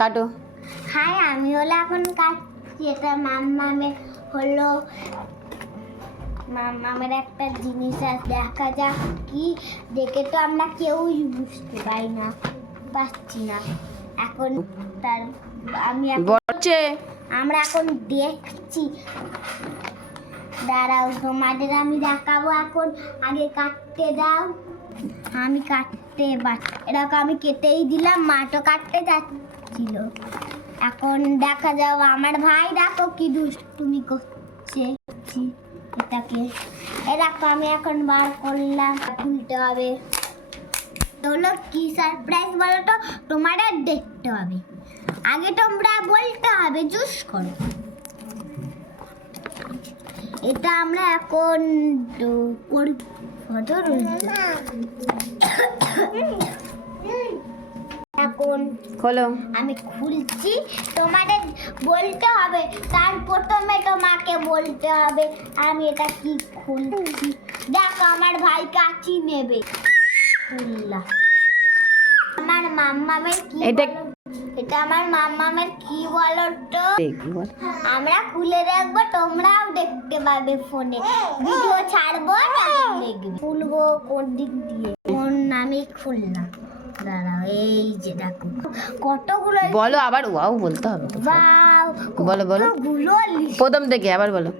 কাটো। হাই, আমি হলো এখন কাটছি। এটা মাম্মামের হলো, মাম্মামের একটা জিনিস আছে, দেখা যাক কি। দেখে তো আমরা কেউই বুঝতে পারছি না এখন। তার আমরা এখন দেখছি। দাঁড়াও, তোমাদের আমি দেখাবো এখন। আগে কাটতে দাও। আমি কাটতে এরকম আমি কেটেই দিলাম, মা তো কাটতে যাচ্ছিল। এখন দেখা যাও আমার ভাই দেখো কি দুষ্টুমি করছে এটাকে। এরকম আমি এখন বার করলাম, খুলতে হবে। হলো কি সারপ্রাইজ বলো তো, তোমাদের দেখতে হবে। আগে তোমরা বলতে হবে, জুস করো। এটা আমরা এখন এখন খোলো। আমি খুলছি, তোমাদের বলতে হবে। তার প্রথমে তোমাকে বলতে হবে আমি এটা কি খুলছি। দেখো আমার ভাই কাচি নেবে। খুললাম। আমার মাম্মামের কি এটা আমার মাম্মামের কি বলো তো? আমরা খুলে রাখবো, তোমরাও দেখতে পাবে ফোনে। ভিডিও ছাড়বো, দেখবে। খুলবো কোন দিক দিয়ে? কোন আমি খুললাম, দাঁড়াও। এই যে দেখো কতগুলো। বলো আবার, ওয়াও বলতে হবে তো। ওয়াও, বলো বলো, কতগুলো প্রথম থেকে আবার বলো।